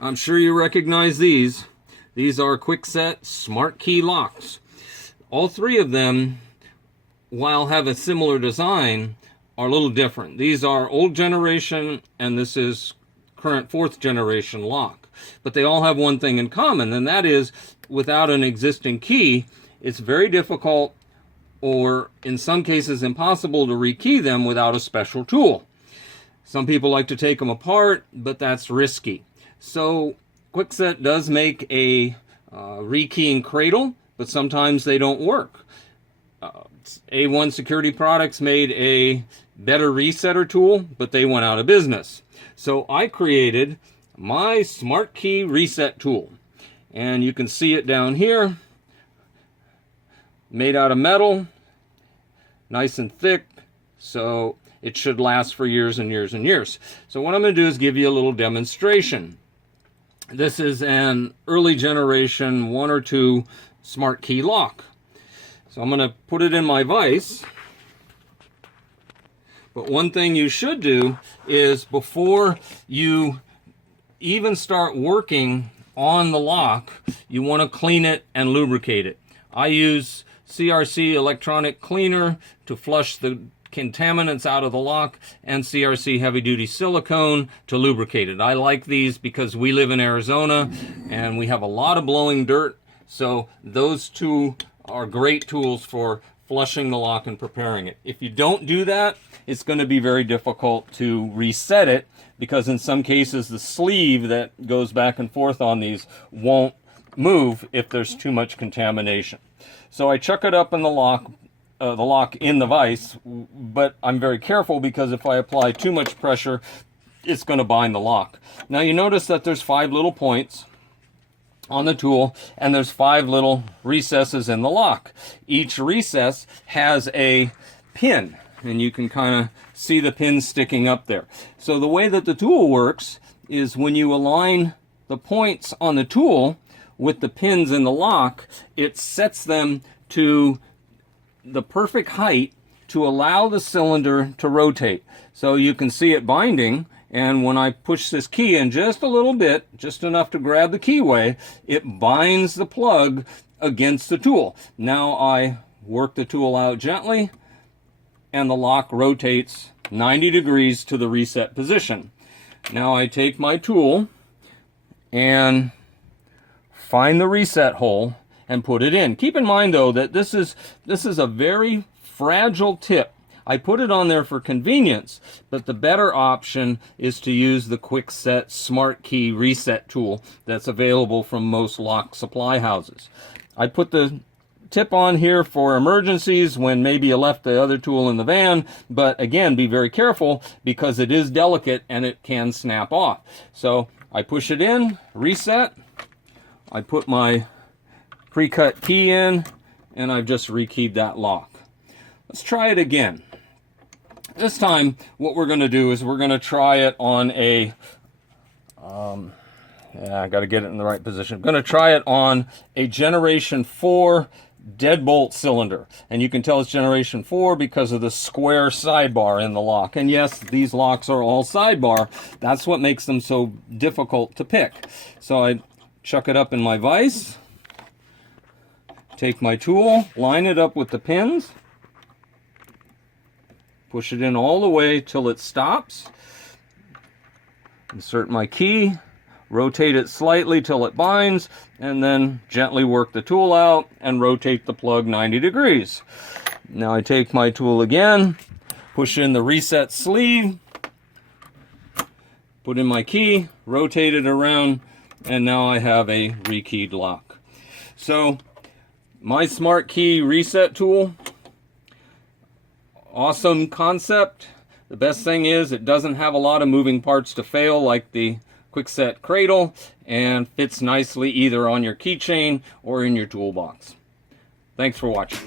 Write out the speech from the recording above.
I'm sure you recognize these. These are Kwikset SmartKey locks. All three of them, while have a similar design, are a little different. These are old generation, and this is current 4th generation lock. But they all have one thing in common, and that is, without an existing key, it's very difficult, or in some cases impossible, to rekey them without a special tool. Some people like to take them apart, but that's risky. So Kwikset does make a rekeying cradle, but sometimes they don't work. A1 Security Products made a better resetter tool, but they went out of business. So I created my SmartKey reset tool. And you can see it down here. Made out of metal, nice and thick, so it should last for years and years and years. So what I'm going to do is give you a little demonstration. This is an early generation 1 or 2 SmartKey lock. So I'm going to put it in my vise. But one thing you should do is, before you even start working on the lock, you want to clean it and lubricate it. I use CRC electronic cleaner to flush the contaminants out of the lock, and CRC heavy duty silicone to lubricate it. I like these because we live in Arizona and we have a lot of blowing dirt, so those two are great tools for flushing the lock and preparing it. If you don't do that, it's going to be very difficult to reset it, because in some cases the sleeve that goes back and forth on these won't move if there's too much contamination. So I chuck it up in the lock in the vise, but I'm very careful, because if I apply too much pressure, it's going to bind the lock. Now you notice that there's 5 little points on the tool, and there's 5 little recesses in the lock. Each recess has a pin, and you can kind of see the pins sticking up there. So the way that the tool works is, when you align the points on the tool with the pins in the lock, it sets them to the perfect height to allow the cylinder to rotate. So you can see it binding, and when I push this key in just a little bit, just enough to grab the keyway, it binds the plug against the tool. Now I work the tool out gently, and the lock rotates 90 degrees to the reset position. Now I take my tool and find the reset hole and put it in. Keep in mind though that this is a very fragile tip. I put it on there for convenience, but the better option is to use the Kwikset SmartKey reset tool that's available from most lock supply houses. I put the tip on here for emergencies, when maybe you left the other tool in the van, but again, be very careful, because it is delicate and it can snap off. So I push it in, reset, I put my pre-cut key in, and I've just rekeyed that lock. Let's try it again. This time what we're going to do is we're going to try it on a I got to get it in the right position. I'm going to try it on a generation 4 deadbolt cylinder, and you can tell it's generation 4 because of the square sidebar in the lock. And yes, these locks are all sidebar. That's what makes them so difficult to pick. So I chuck it up in my vise, take my tool, line it up with the pins, push it in all the way till it stops, insert my key, rotate it slightly till it binds, and then gently work the tool out and rotate the plug 90 degrees. Now I take my tool again, push in the reset sleeve, put in my key, rotate it around, and now I have a rekeyed lock. So my SmartKey reset tool, awesome concept. The best thing is it doesn't have a lot of moving parts to fail like the Kwikset cradle, and fits nicely either on your keychain or in your toolbox. Thanks for watching.